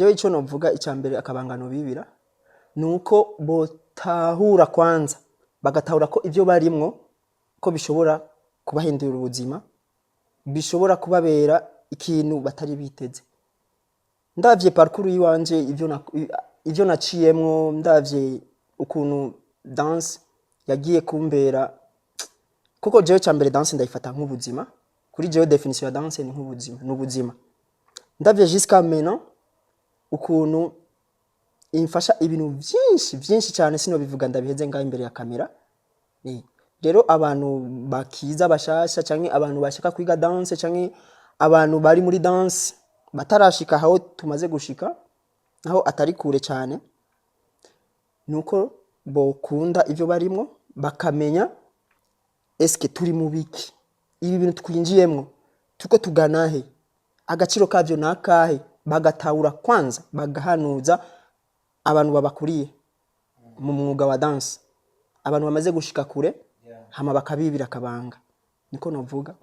jewe ico novuga icambere akabangano bibira nuko botahura kwanza bagatahura ko ivyo barimwo ko bishobora kubahindura ubuzima bishobora kubabera ikintu batari biteze. Ndavye parcours yiwanje ivyo naciyemwo ndavye ukuntu dance yagiye kumbera kuko jewe cambere dance ndayifata nk'ubuzima kuri jewe definition ya dance ni nk'ubuzima n'ubuzima ndavye jusqu'à maintenant ukuntu imfasha ibintu byinshi cyane sino bivuga ndabiheze ngaho imbere ya kamera. Rero abantu bakiza bashasha canke abantu bashaka kwiga dance canke abantu bari muri dance batarashika aho tumaze gushika naho atari kure cyane nuko bokunda ivyo barimwo bakamenya eske turi mu biki ibi bintu twinjiyemwo tuko tuganahe agaciro kavyo nakahe bagatahura kwanza bagahanuza abantu babakuriye mu mwuga wa dance abantu bamaze gushika kure hama bakabibira akabanga niko novuga.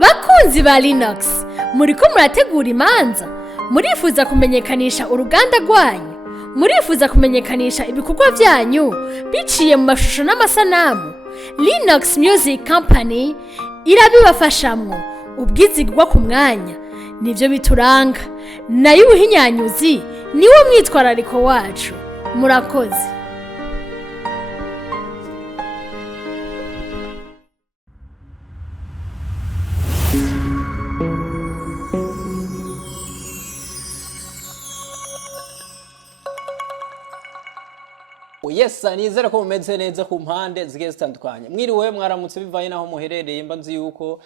Bakunzi ba Linux muriko murategura imanza murifuza kumenyekanisha uruganda rwanyu murifuza kumenyekanisha ibikorwa byanyu biciye mu mashusho n'amasanamu Linux Music Company irabibafashamwo ubwizigwa ku mwanya nivyo bituranga nayo ubuhinyanyuzi niwo mwitwarariko wacu murakoze. Yes, nizera ko mumeze neza ku mpande zigiye zitandukanye. Mwiriwe mwaramutse bivanye naho muherereye mba nzi yuko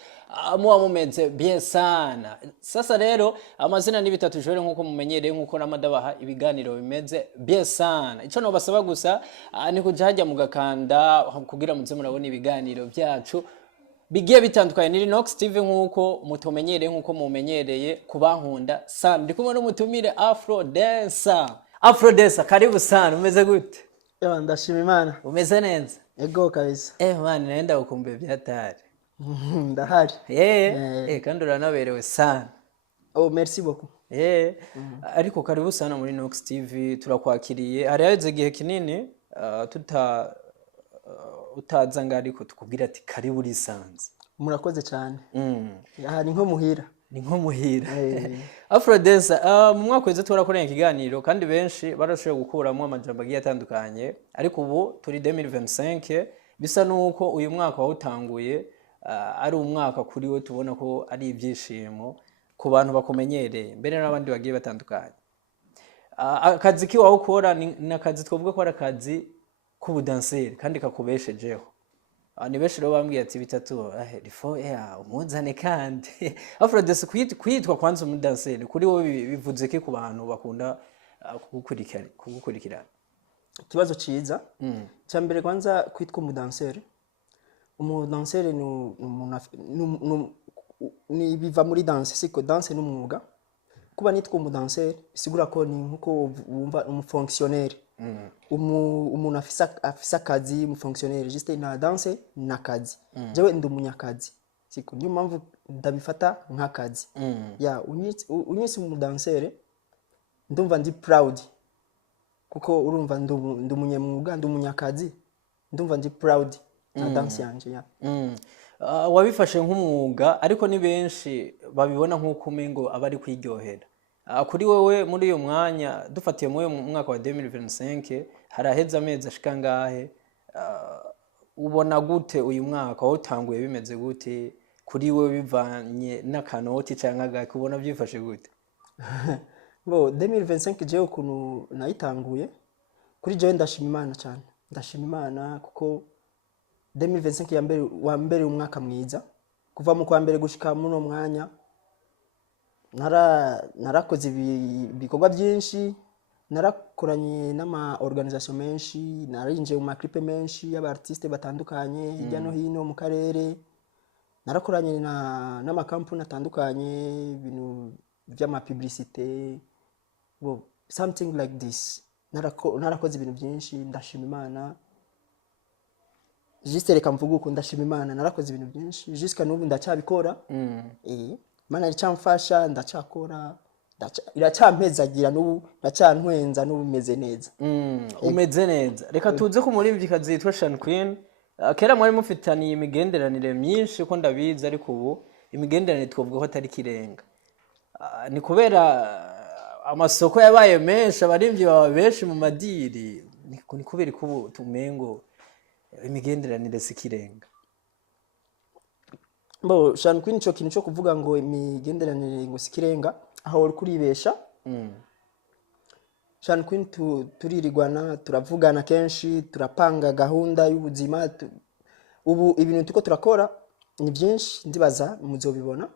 muba mumeze bien sana. Sasa rero amazina ni bitatu jore nkuko mumenyereye nkuko namadabaha ibiganiro bimeze bien sana. Ico no basaba gusa ni kujya mugakanda kugira muze murabona ibiganiro byacu bigiye bitandukanye ni Linux TV nkuko mutumenyereye nkuko mumenyereye kubankunda sana. Ndi kumwe n'umutumire Afro Dancer. Afro Dancer karibu sana umeze gute? Ewa ndashima Imana. Umeze neza? Ego kabisa. Man naenda ukumbe byatari. Ndahari. Kandi uranaberewe sana. Oh merci beaucoup. Ariko karibu sana muri Linux TV turakwakiriye. Hari heze igihe kinini utaza ngariko tukubwira ati karibu lisanze. Murakoze cyane. Aha ni nko muhira. Ni nko muhira. Afro Dancer mu mwaka weze turakorera ikiganiro kandi benshi barashoboye gukuramo amajambo agiye atandukanye ariko ubu turi 2025 bisa nuko uyu mwaka wawutanguye ari umwaka kuri we tubona ko ari ibyishimo ku bantu bakumenyereye mbere n'abandi bagiye batandukanye. Akazi ki wawe ukora ni akazi twavuga ko ari akazi k'ubudanseri kandi kakubeshejeho. Ni benshi rero bambwiye ati bitatu rifo umuzane kandi Afro Dancer kwitwa kwanza umudanseri kuri wowe bivuze ki ku bantu bakunda kugukurikirana? Kibazo ciza. Cyambere kwanza kwitwa umudanseri ni biva muri dance siko dance n'umwuga kuba nitwa umudanseri bisigura ko ni nkuko wumva umufonctionnaire umuntu afisa akazi umufonctionnaire juste na dance na kazi jewe ndi umunyakazi siko niyo mpamvu ndabifata nk'akazi unyise umudanseri ndumva ndi proud kuko urumva ndi umunyamwuga ndi umunyakazi ndumva ndi proud na dance yanje wabifashe nk'umwuga ariko ni benshi babibona nk'uko umengo abari kwiryohera. Kuri wewe muri uyu mwanya dufatiye mu mwaka wa 2025 haraheza amezi ashika ngahe ubona gute uyu mwaka watanguye bimeze gute kuri wewe bivanye n'akanoti cyangwa gakubona byifashe gute? 2025 jewe ukuntu nayitanguye kuri jewe ndashima Imana cyane ndashima Imana kuko 2025 wa mbere umwaka mwiza kuva mu kwa mbere gushika muno mwanya narakoze ibikorwa byinshi narakoranye n'ama organisation menshi narinje mu clip menshi y'aba artiste batandukanye hirya no hino mu karere narakoranye n'ama company atandukanye ibintu by'ama publicité something like this narakoze ibintu byinshi ndashima Imana juste reka mvuga uko ndashima Imana narakoze ibintu byinshi jusqu'à n'ubu ndacyabikora Imana icamfasha ndacakora iracampezagira n'ubu iracantwenza n'ubu meze neza. Umeze neza. Reka tuze ku muririmvyikazi yitwa Sean Queen. Kera mwari mufitaniye imigenderanire myinshi ko ndabizi, ariko ubu imigenderanire twovuga ko atari kirenga. Ni kubera amasoko yabaye menshi, abarimvyi baba benshi mu madiri, ni kubera ko ubu tumengo imigenderanire sikirenga. Bo Sean Queen ico kintu cyo kuvuga ngo imigenderanire ngo sikirenga aho uri kuribesha. Sean Queen turirigwana, turavugana kenshi, turapanga gahunda y'ubuzima. Ubu ibintu tuko turakora ni byinshi, ndibaza muzobibona.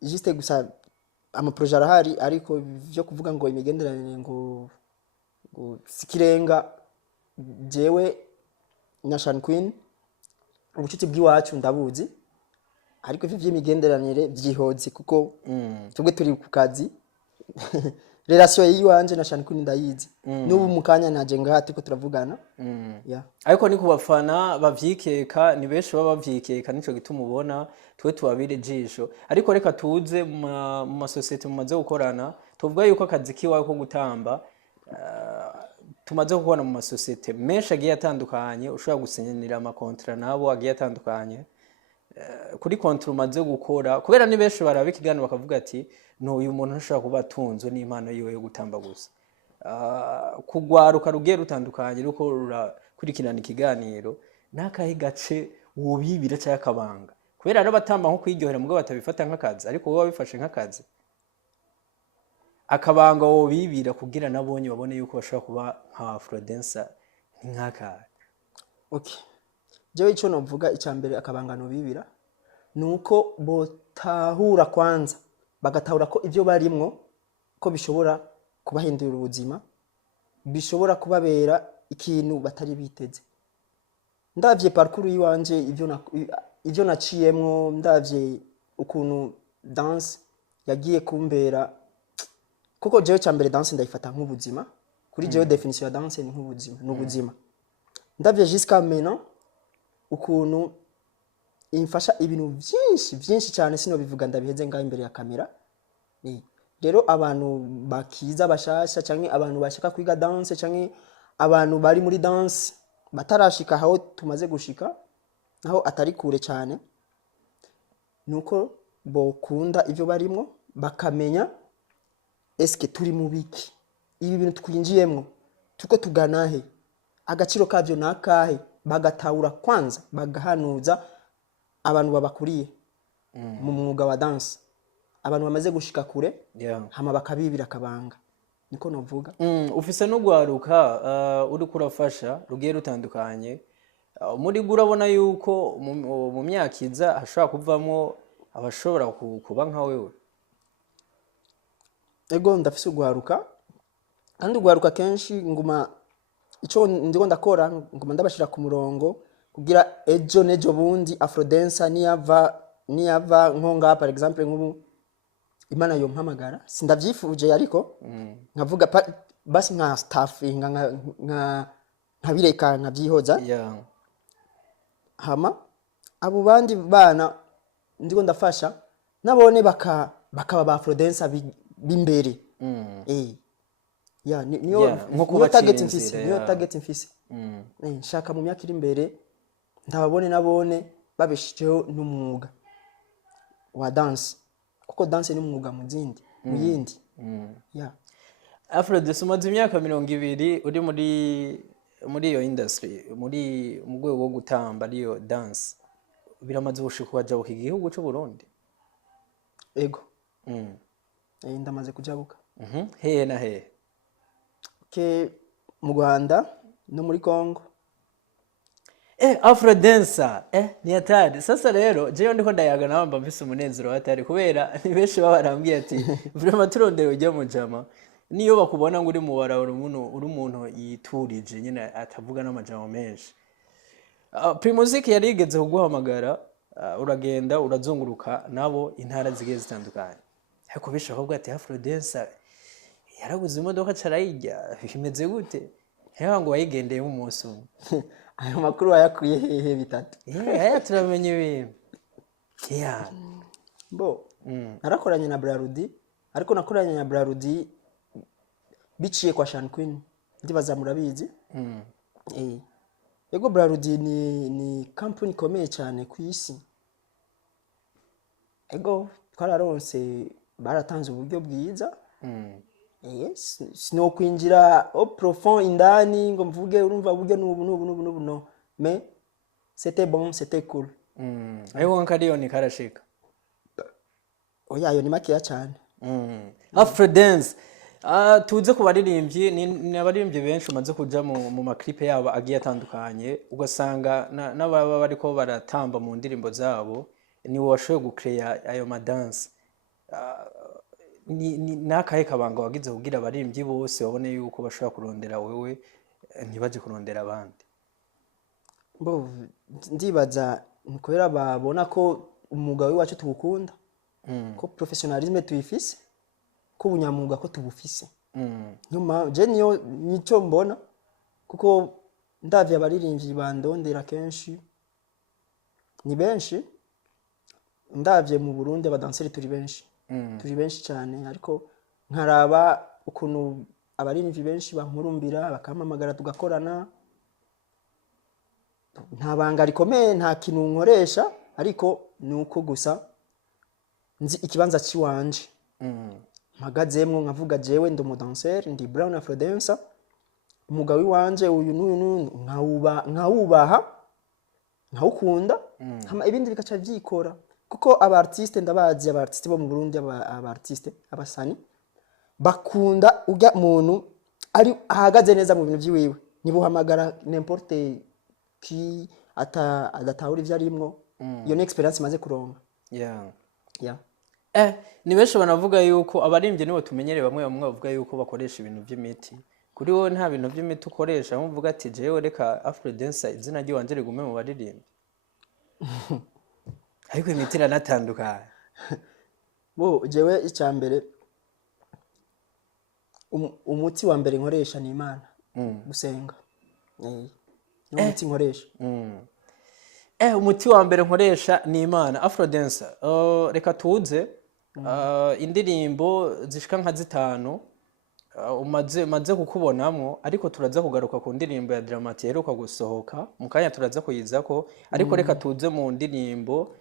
Juste gusa ama projet arahari, ariko byo kuvuga ngo imigenderanire ngo sikirenga, jewe na Sean Queen ubucuti bw'iwacu ndabuzi, ariko ivyo vy'imigenderanire vyihoze kuko tubwe turi ku kazi. Relation yiwanje na Sean Queen ndayizi, n'ubu mukanya naje ngahati ko turavugana. Ariko ni kubafana bavyikeka, ni benshi baba bavyikeka, nico gituma ubona twe tubabire jisho. Ariko reka tuze mu masosiyete mumaze gukorana, tuvuga yuko akazi kiwawe ko gutamba tumaze kubona mu masosiyete menshi agiye atandukanye, ushobora gusinyira amakontra nabo agiye atandukanye. Kuri kontra umaze gukora, kubera ni benshi baraba ikiganiro bakavuga ati no, uyu muntu ashobora kuba atunzwe n'impano yiwe yo gutamba gusa. Kugwaruka rugiye rutandukanye ruko rurakurikirana ikiganiro, nakahe gace wobibira cyangwa akabanga, kubera ari batamba nko kwiryohera mugabo batabifata nk'akazi, ariko wowe wabifashe nk'akazi. Akabanga wobibira kugira nabonye babone yuko bashobora kuba nka Afrodancer nk'aka. Okay, jewe ico novuga icambere akabangano bibira nuko botahura kwanza, bagatahura ko ivyo barimwo ko bishobora kubahindura ubuzima, bishobora kubabera ikintu batari biteze. Ndavye parcours yiwanje, ivyo naciyemwo, ndavye ukuntu dance yagiye kumbera, kuko jewe cyambere dance ndayifata nk'ubuzima. Kuri jewe definition ya dance ni nk'ubuzima, n'ubuzima. Ndavye jusqu'à maintenant ukuntu imfasha ibintu byinshi cyane, sino bivuga ndabiheze ngaho imbere ya kamera. Rero abantu bakiza bashasha canke abantu bashaka kwiga dance canke abantu bari muri dance batarashika aho tumaze gushika, naho atari kure cyane, nuko bokunda ivyo barimwo, bakamenya eske turi mu biki, ibi bintu twinjiyemwo tuko tuganahe, agaciro kavyo nakahe, bagatahura kwanza, bagahanuza abantu babakuriye mu mwuga wa dance, abantu bamaze gushika kure, hama bakabibira akabanga. Niko novuga. Ufise no gwaruka uri kurafasha rugiye rutandukanye, muri gurabona yuko mu myaka iza hashobora kuvamo abashobora kuba nka wewe. Ego ndafise ugwaruka, kandi ugwaruka kenshi nguma ico ndiko ndakora, nguma ndabashira ku murongo kugira ejo nejo bundi Afrodancer niyava nkonga par exemple nk'ubu Imana yo mpamagara, sindavyifuje ariko nkavuga basi nka staffing nkabireka nkavyihoza. Hama abo bandi bana ndiko ndafasha nabone bakaba ba Afrodancer bimbere. Niyo target mfise. Nshaka mu myaka iri imbere ndababone nabone babeshijeho n'umwuga wa dance, kuko dance ni umwuga mu yindi. Afrodancer umaze imyaka 20 uri muri iyo industry, mu rwego rwo gutamba ariyo dance, biramaze gushika wajabuka igihugu cy'u Burundi? Ego. Ndamaze kujabuka. Hehe na hehe? Mu Rwanda no muri Congo. Afrodancer ni atari. Sasa rero jewe ndiko ndayaga nawe mba mfise umunezero atari, kubera ni benshi babarambwiye ati vraiment turondera ujya mu jama, niyo bakubona ngo uri mu barabara uri umuntu yiturije nyine atavuga n'amajambo menshi. Primusic yarigeze kuguhamagara, uragenda urazunguruka nabo intara zigiye zitandukanye, ariko bishaka kuvuga ati Afrodancer yaraguze imodoka carayijya, bimeze gute? Hewa ngo wayigendeye mu munsi umwe. Ayo makuru wayakuye hehe bitatu? Turamenye ibintu. Bo narakoranye na Brarudi, ariko nakoranye na Brarudi biciye kwa Sean Queen ndibaza murabizi. Ego Brarudi ni company ikomeye cyane ku isi. Ego twararonse baratanze uburyo bwiza. Sino kwinjira au profond indani ngo mvuge urumva uburyo n'ubu no. Mais c'était bon, c'était cool. Ariko nkariyo ni karashika. Oya yo ni makeya cyane. Afrodance tuze ku baririmbyi ni abaririmbyi benshi umaze kuja mu maklipe yabo agiye atandukanye ugasanga n'ababa bariko baratamba mu ndirimbo zabo ni washoye gucreate ayo madance. Ni nakahe kabanga wagize kugira abaririmbyi bose babone yuko bashobora kurondera wewe ntibaje kurondera abandi? Bo ndibaza nukubera babona ko umwuga wacu tubukunda. Ko professionalisme tuyifise ko bunyamuga ko tubufise. Nyuma je nico mbona kuko ndavye abaririmbyi bandondera kenshi ni benshi ndavye mu Burundi abadanseri turi benshi cyane ariko nkaraba ukuntu abaririmbyi benshi bankurumbira bakampamagara tugakorana nta banga rikomeye nta kintu nkoresha ariko nuko gusa nzi ikibanza ciwanje mpagazemwo nkavuga jewe ndi umudanseri ndi Brown Afrodancer umugabo wanje uyu n'uyu nkawubaha nkawukunda hama ibindi bikaca vyikora kuko aba artiste ndabazi aba artiste bo mu Burundi aba artiste abasani bakunda ujya muntu ari ahagaze neza mu bintu byiwiwe nibuhamagara n'importe qui adatahura ivyo arimwo iyo ni experience maze kuronka. Ni benshi banavuga yuko abarimbye nibo tumenyere bamwe bavuga yuko bakoresha ibintu by'imiti. Kuri wowe nta bintu by'imiti ukoresha nkuvuga ati jewe reka Afrodancer izina ry'iwanje rigume mu baririmbyi. Ariko imiti iranatandukanye. Bo jewe icyambere umuti wa mbere nkoresha ni Imana. Gusenga. Umuti nkoresha. Umuti wa mbere nkoresha ni Imana. Afrodancer reka tuze indirimbo zishika nka 5 maze kukubonamwo ariko turaza kugaruka ku ndirimbo ya Dramati heruka gusohoka mukanya turaza kuyizako ariko reka tuze mu ndirimbo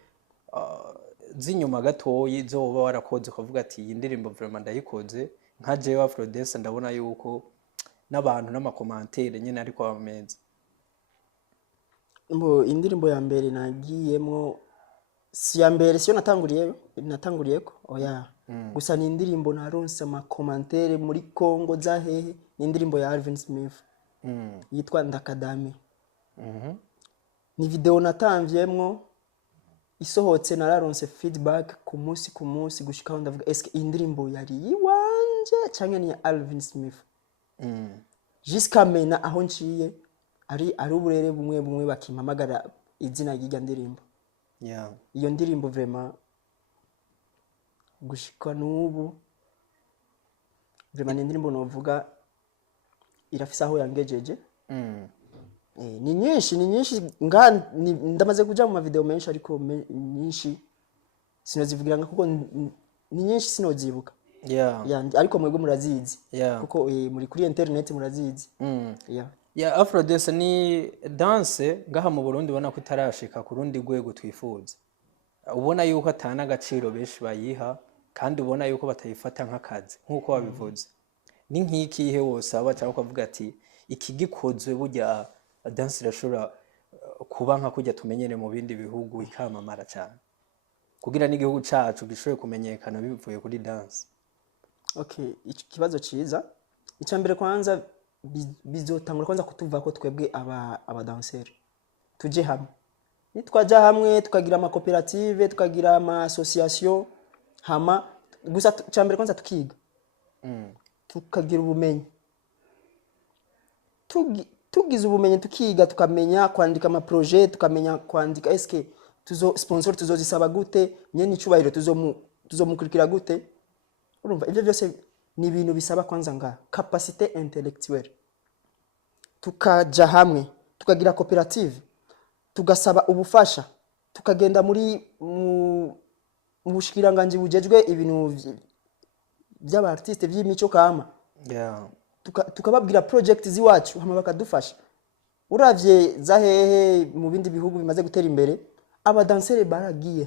zinyuma gatoyi zoba warakoze kuvuga ati iyi ndirimbo vraiment ndayikoze nka jewe Afrodancer ndabona yuko n'abantu n'amakomantere nyene ariko bameze. Indirimbo ya mbere nagiyemwo si ya mbere siyo natanguriyeko oya gusa ni indirimbo naronse amakomantere muri Congo za hehe ni indirimbo ya Alvin Smith yitwa Ndakadami. Ni video natamvyemwo isohotse nararonse feedback ku munsi gushikaho ndavuga eske indirimbo yari yiwanje canke ni ya Alvin Smith. Jusqu'à mena aho nciye ari uburere bumwe bakimpamagara izina y'ijya ndirimbo. Iyo ndirimbo vraiment gushika n'ubu vraiment ni indirimbo novuga irafise aho yangejeje. Ni nyinshi ndamaze kuja mu ma video menshi ariko nyinshi sinozivugira kuko ni nyinshi sinozibuka. Ariko mwebwe murazizi kuko muri kuri internet murazizi. Afrodancer ni dance ngaha mu Burundi ubona ko itarashika ku rundi rwego twifuza. Ubona yuko atana agaciro benshi bayiha kandi ubona yuko batayifata nk'akazi nkuko wabivuze. Ni nk'ikihe wose aba cyangwa kuvuga ati iki gikozwe burya dance irashobora kuba nka kujya tumenyere mu bindi bihugu ikamamara cyane kugira n'igihugu cacu gishoboye kumenyekana bivuye kuri dance. Ikibazo ciza icyambere kwanza bizotangura kwanza kutuva ko twebwe abadanseri tuje hamwe nitwaja hamwe tukagira ama cooperative tukagira ama association hama gusa cyambere kwanza tukiga tukagira ubumenyi tugize ubumenyi tukiga tukamenya kwandika ama projet tukamenya kwandika eske sponsor tuzozisaba gute nyene icubahiro tuzomukurikira gute. Urumva ivyo byose ni ibintu bisaba kwanza nga capacité intellectuelle. Tukaja hamwe tukagira cooperative tugasaba ubufasha tukagenda muri mu bushikiranganje bujejwe ibintu by'aba artiste by'imico kama Yeah. tukababwira project ziwacu hama bakadufasha. Uravye za hehe mu bindi bihugu bimaze gutera imbere abadansere baragiye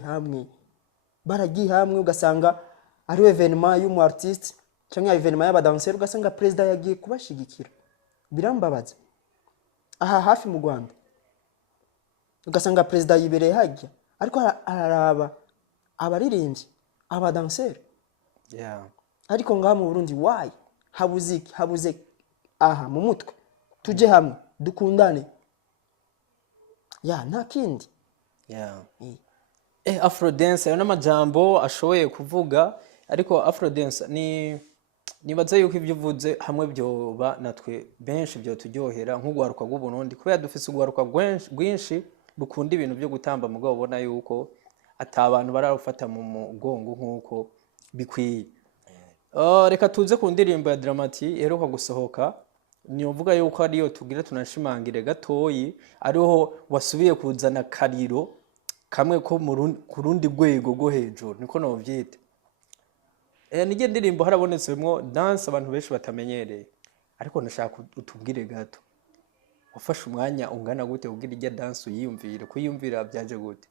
hamwe ugasanga ari evenement y'umu artiste cyangwa evenement y'abadansere ugasanga president yagiye kubashigikira. Birambabaza aha hafi mu Rwanda ugasanga president yibereye hajya ariko araraba abaririmbyi abadansere. Yeah. Ariko ngaha mu Burundi why habuze aha mu mutwe tuje hamwe dukundane nta kindi. Yeah. Afrodance ayo n'amajambo ashoboye kuvuga ariko Afrodance nibaza yuko ibyo uvuze hamwe byoba natwe benshi byo turyohera nk'ugwaruka rw'Uburundi kubera dufise ugwaruka rwinshi rukunda ibintu byo gutamba mugabo ubona yuko atabantu barafata mu mugongo nk'uko bikwiye. Reka tuze ku ndirimbo ya Dramati iheruka gusohoka nivuga yuko ariyo tugira tunashimangire gatoyi ariho wasubiye kuzana kariro kamwe ko ku rundi rwego rwo hejuru niko novyita. Nije ndirimbo harabonetsemwo dance abantu benshi batamenyereye ariko ndashaka utubwire gato wafashe umwanya ungana gute kugira ijya dance uyiyumvire kuyumvira byaje gute?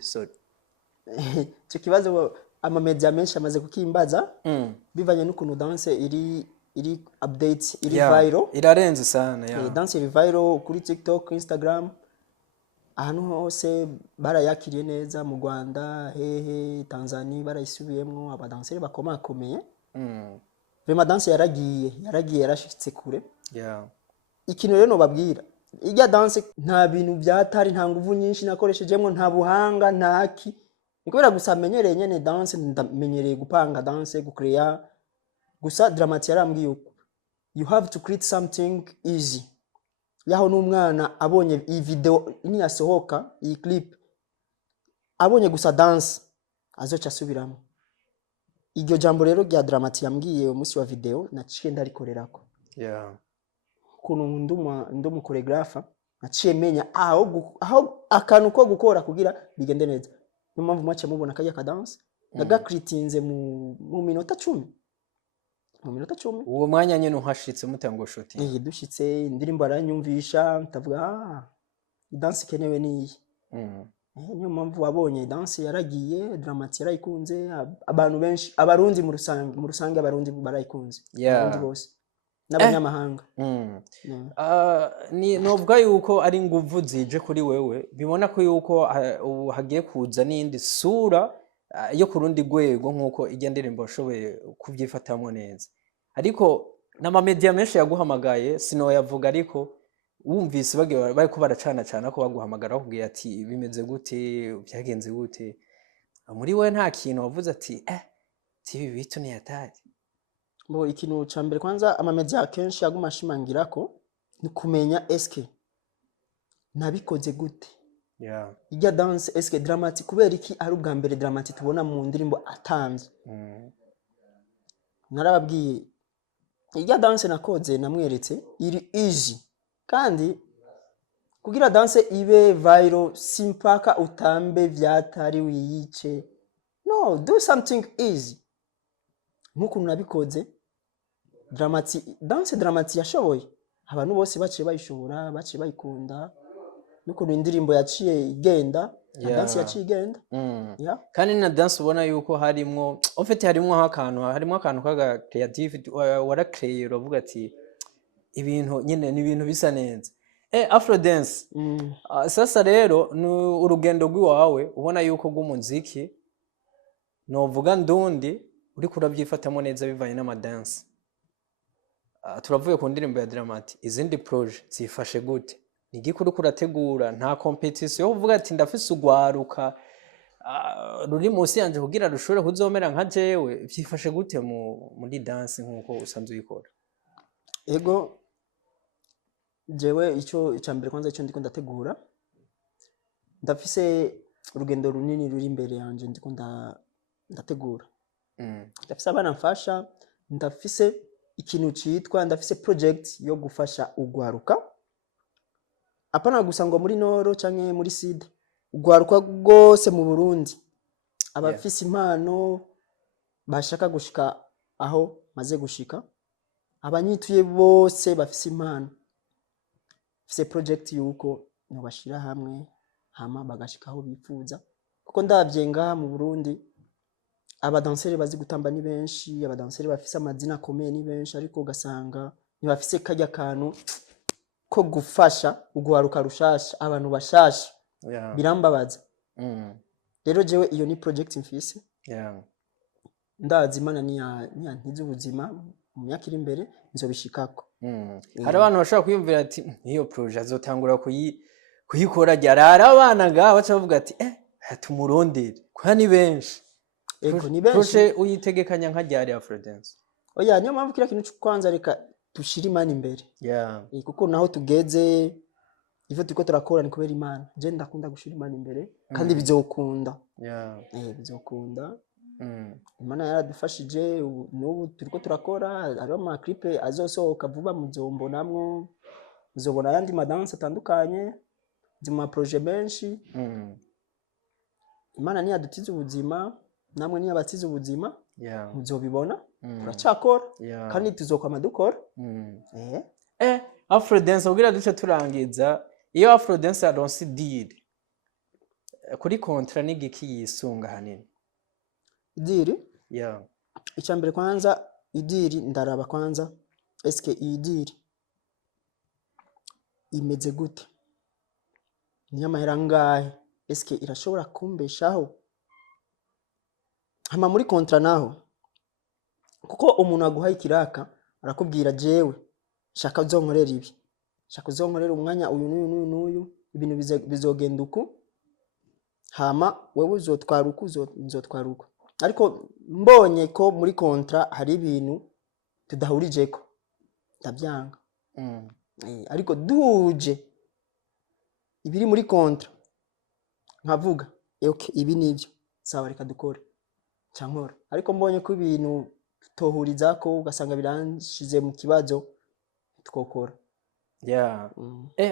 Sorry. Cyo kibazo amamedia menshi amaze kukimbaza bivanye n'ukuntu dance iri update iri viral irarenze sana dance iri viral kuri TikTok, Instagram ahantu hose barayakiriye neza mu Rwanda hehe Tanzania barayisubiyemwo abadanseri bakomakomeye. Vraiment dance yaragiye yarashitse kure. Ikintu rero no babwira ijya dance nta bintu byatari nta nguvu nyinshi nakoreshejemo nta buhanga ntaki nikubera gusa menyereye nyene dance ndamenyereye gupanga dance gucreate gusa Dramati yarambwiye uko you have to create something easy. Yaho n'umwana abonye iyi video ini yasohoka iyi clip abonye gusa dance azoca asubiramo. Iryo jambo rero rya Dramati yambwiye umunsi wa video naciye ndarikorerako. Kuno ndumu choreographer naciye menya aho akantu ko gukora kugira bigende neza. Niyo mpamvu mwace mubona kajya ka dance nagakritinze mu minota 10. Uwo mwanya nyene uhashitse mutango shoti. Dushitse indirimbo aranyumvisha ndavuga dance kenewe niyi. Niyo mpamvu wabonye dance yaragiye Dramati yarayikunze abantu benshi abarundi mu rusange abarundi barayikunze. Abarundi bose n'abanyamahanga. Ni novuga yuko ari nguvu zije kuri wewe bibona ko yuko hagiye kuza n'indi sura yo kurundi rwego nkuko ijya ndirimbo ashoboye kubyifatamwe neza. Ariko n'amamedia menshi yaguhamagaye sino yavuga ariko wumvise bari ko baracana ko baguhamagara bakubwiye ati bimeze gute byagenze gute muri we nta kintu wavuze ati TV bitu ni yatari. Bo ikintu cambere kwanza amamedia kenshi yagumashimangira ko ni kumenya eske nabikoze gute. Ijya dance eske Dramati kubera iki ari ubwa mbere Dramati tubona mu ndirimbo atanze. Narababwiye ijya dance nakoze namweretse iri easy kandi kugira dance ibe viral simpaka utambe vyatari wiyice. No, do something easy. Nkuko nabikoze Dramati yashoboye abantu bose baciye bayishobora baciye bayikunda nuko indirimbo yaciye igenda dance yaciye igenda. Kandi na dance ubona yuko harimo ofete harimo akantu kaga creative warakreate uravuga ati ibintu nyine ni ibintu bisa neza. Afrodance sasa rero ni urugendo rw'iwawe ubona yuko rw'umuziki novuga ndundi uri kurabyifatamo neza bivanye n'amadanse. Turavuye ku ndirimbo ya Dramati izindi project zifashe gute nigikuru kurategura nta competition yo uvuga ati ndafise ugwaruka ruri munsi yanje kugira rushobore kuzomera nka jewe byifashe gute muri dance nkuko usanzwe uyikora? Ego jewe icyo icambere kwanza icyo ndiko ndategura ndafise urugendo runini ruri imbere yanje ndiko ndategura. Ndafise abana mfasha ndafise ikintu citwa ndafise project yo gufasha ugwaruka apana gusa ngo muri Noro canke muri Sud ugwaruka gose mu Burundi abafise impano bashaka gushika aho maze gushika, abanyituye bose bafise impano, bafise project yuko nobashira hamwe hama bagashika aho bifuza, kuko ndavye ngaha mu Burundi abadanseri bazi gutamba ni benshi, abadanseri bafise amazina akomeye ni benshi, ariko ugasanga ntibafise karya kantu ko gufasha ugwaruka rushasha, abantu bashasha. Birambabaza. Rero jewe iyo ni project mfise. Ndazi Imana niyantiza ubuzima mu myaka iri imbere nzobishikako. Hari abantu bashobora kwiyumvira ati iyo project azotangura kuyikora ryari, abana ngaha baca bavuga ati tumurondere kwa ni benshi. Ego ni benshi. Projet uyitegekanya nka ryari Afrodance? Oya, niyo mpamvu kira kintu kwanza reka dushira Imana imbere. Kuko naho tugeze ivyo turiko turakora ni kubera Imana. Je ndakunda gushira Imana imbere kandi bizokunda. Bizokunda. Imana yaradufashije, n'ubu turiko turakora, ari ama clip azosohoka vuba muzombonamwo, muzobona yandi madanse atandukanye, zima projet benshi. Imana ni yadutiza ubuzima, namwe ni yabatiza ubuzima, muzobibona. Turacakora kandi tuzokwama dukora. Afrodance ubwira duce turangiza, iyo Afrodance aronse deal kuri contrat n'igiki yisunga hanini? Deal? Icambere kwanza idiri ndaraba kwanza eske iyi deal imeze gute? Nyamahera ngahe? Eske irashobora kumbeshaho? Hama muri contrat naho, kuko umuntu aguhaye ikiraka arakubwira jewe shaka uzonkorera ibi, shaka uzonkorera umwanya uyu n'uyu, ibintu bizogenda uku, hama wewe uzotwara uku, nzotwara uku. Ariko mbonye ko muri contrat hari ibintu tudahurijeko ndabyanga. Ariko duhuje ibiri muri contrat nkavuga okay ibi nivyo sawa reka dukore cankora, ariko mbonye ko ibintu tohurizako ugasanga biranshize mu kibazo tukokora.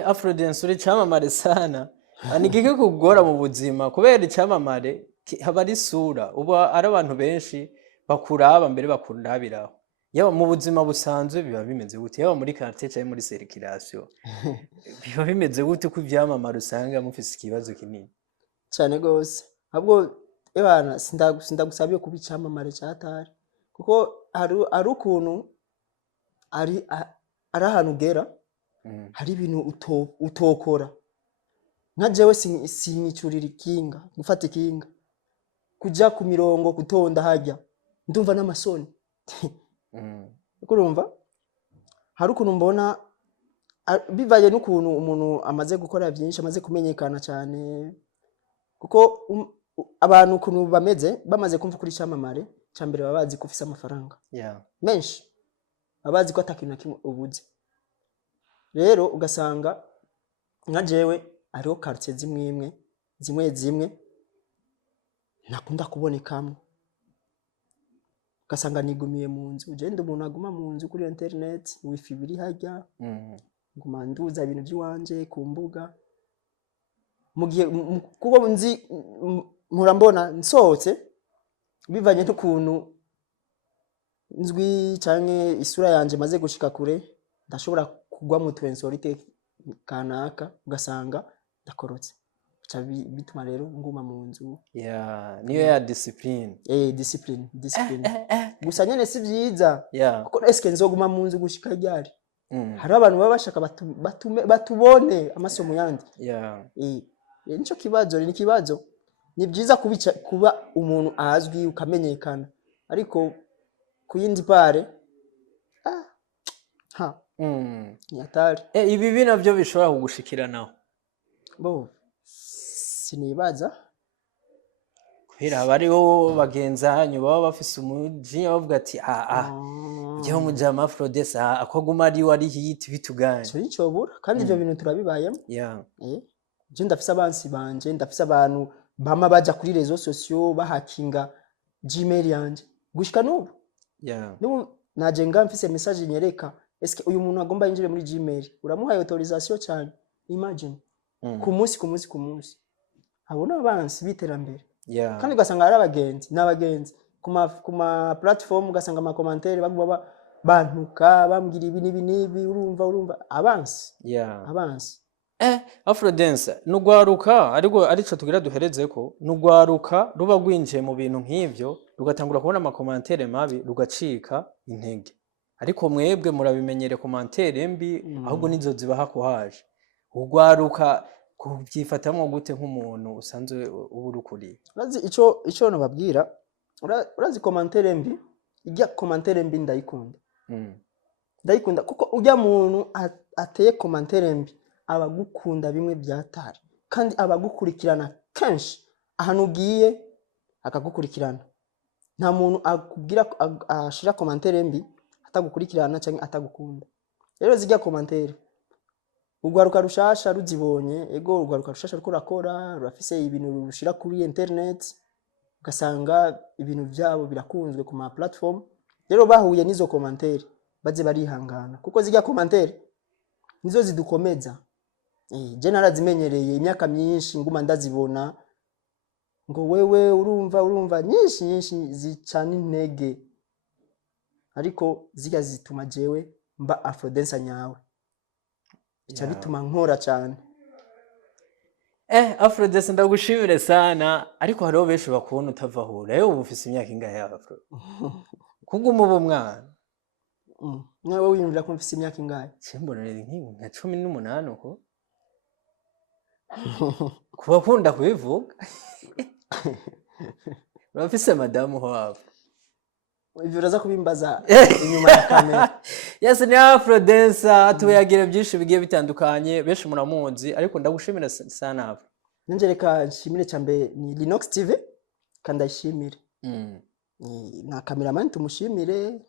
Afrodance uri camamare sana. Anigike kugora mu buzima kubera icamamare haba ari sura, uba ari abantu benshi bakuraba mbere bakurabiraho. Yaba mu buzima busanzwe biba bimeze gute? Yaba muri quartier cyangwa muri circulation biba bimeze gute ko ivyamamare usanga mufise ikibazo kinini cyane gose? Ahubwo ebana sindagusabiye kuba icamamare cyatari, kuko ari ukuntu ari ahantu ugera hari ibintu utokora. Nka jewe sinyicurira ikinga, gufata ikinga kuja ku mirongo gutonda hajya ndumva n'amasoni. Kurumva hari ukuntu mbona bivaye n'ukuntu umuntu amaze gukora byinshi, amaze kumenyekana cyane, kuko abantu ukuntu bamaze kumva kuri cyamamare cyambere babazi ko ufise amafaranga menshi, babazi ko atakintu nakimwe ubuze. Rero ugasanga nka jewe ariho quartier zimwe nakunda kubonekamo, ugasanga nigumiye mu nzu. Ugenda umuntu aguma mu nzu kuri internet, wifi biri hajya, nguma nduza ibintu by'iwanje ku mbuga, mugiye kuko nzi murambona nsohotse bivanye n'ukuntu nzwi canke isura yanje maze gushika kure, ndashobora kugwa mu twensorite kanaka ugasanga ndakorotse. Bituma rero nguma mu nzu. Niyo ya discipline. Discipline. Gusa nyene si vyiza. Kuko eske nzoguma mu nzu gushika ryari? Hari abantu baba bashaka batubone amasomo yandi. Nico kibazo, ni kibazo. Ni vyiza kuba umuntu azwi ukamenyekana, ariko kuyindi pare ni atari. Ibi bino byo bishobora kugushikiranaho sinibaza, kubera bariho bagenzanyo baba bafise umujinya bavuga ati jewe mujama Afrodance akoguma ari wari hit bituganye so nicobura kandi ivyo bintu turabibayemo. Je ndafise abansi banje, ndafise abantu bama baja kuri rezo sociaux bahakinga Gmail yanje gushika n'ubu. Naje nga mfise message nyereka eske uyu muntu agomba yinjire muri Gmail, uramuha autorisation cyane. Imagine ku munsi abona abansi biterambere. Kandi ugasanga ari abagenzi n'abagenzi kuma platform ugasanga ama commentaire baguma bantuka bambwira ibi nibi urumva abansi yeah. abansi Afrodance nugwaruka arico tugira duhereze ko nugwaruka ruba gwinjiye mu bintu nk'ivyo rugatangura kubona ama commentaire mabi rugacika intege ariko mwebwe murabimenyere commentaire mbi ahubwo nizo zibaha kuhaje ugwaruka kubyifatamwo gute nk'umuntu usanzwe uburukuri urazi ico nababwira urazi commentaire mbi ijya commentaire mbi ndayikunda kuko ujya muntu ateye commentaire mbi abagukunda bimwe byatari kandi abagukurikirana kenshi ahantu ugiye akagukurikirana nta muntu akubwira ashira commentaire mbi atagukurikirana cyangwa atagukunda rero zijya commentaire ugwaruka rushasha ruzibonye ego ugwaruka rushasha ruko rakora rurafise ibintu rushira kuri internet ugasanga ibintu byabo birakunzwe ku ma platform rero bahuye nizo commentaire baze barihangana kuko zijya commentaire nizo zidukomeza je narazimenyereye imyaka myinshi nguma ndazibona ngo wewe urumva nyinshi zicana intege ariko zijya zituma jewe mba Afrodance nyawe ica bituma nkora cyane Afrodance ndagushimire sana ariko hariho benshi bakubona utavahura yewe ubu ufise imyaka ingahe Afro kuguma ubu mwana nawe wiyumvira ko mfise imyaka ingahe cimbona nka 18 uko kuba kunda kubivuga urafise madamu ho ivyo uraza kubimbaza inyuma ya kamera yes ni Afrodance tuyagira byinshi bigiye bitandukanye benshi muramuzi ariko ndagushimira sana Afro nanje reka nshimire cyambe ni Linox TV kandi ashimire na cameraman tumushimire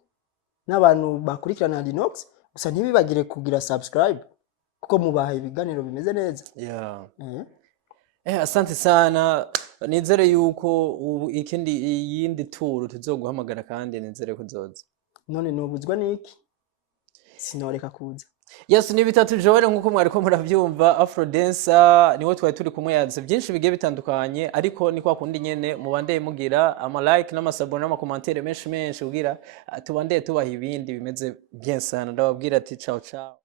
n'abantu bakurikirana Linox gusa ntibibagire kugira subscribe kuko mubaha ibiganiro bimeze neza asante sana nizere yuko yindi tour tuzoguhamagara kandi nizere kuzoza none nobuzwa niki sinoreka kuza yes ni bitatu Joel nkuko mwari ko muravyumva Afrodance niwe twari turi kumwe yaze byinshi bigiye bitandukanye ariko ni kwa kundi nyene mubandeye mugira ama like n'amasabone n'ama commentaire menshi kugira tubandeye tubaha ibindi bimeze bien sana ndababwira ati ciao ciao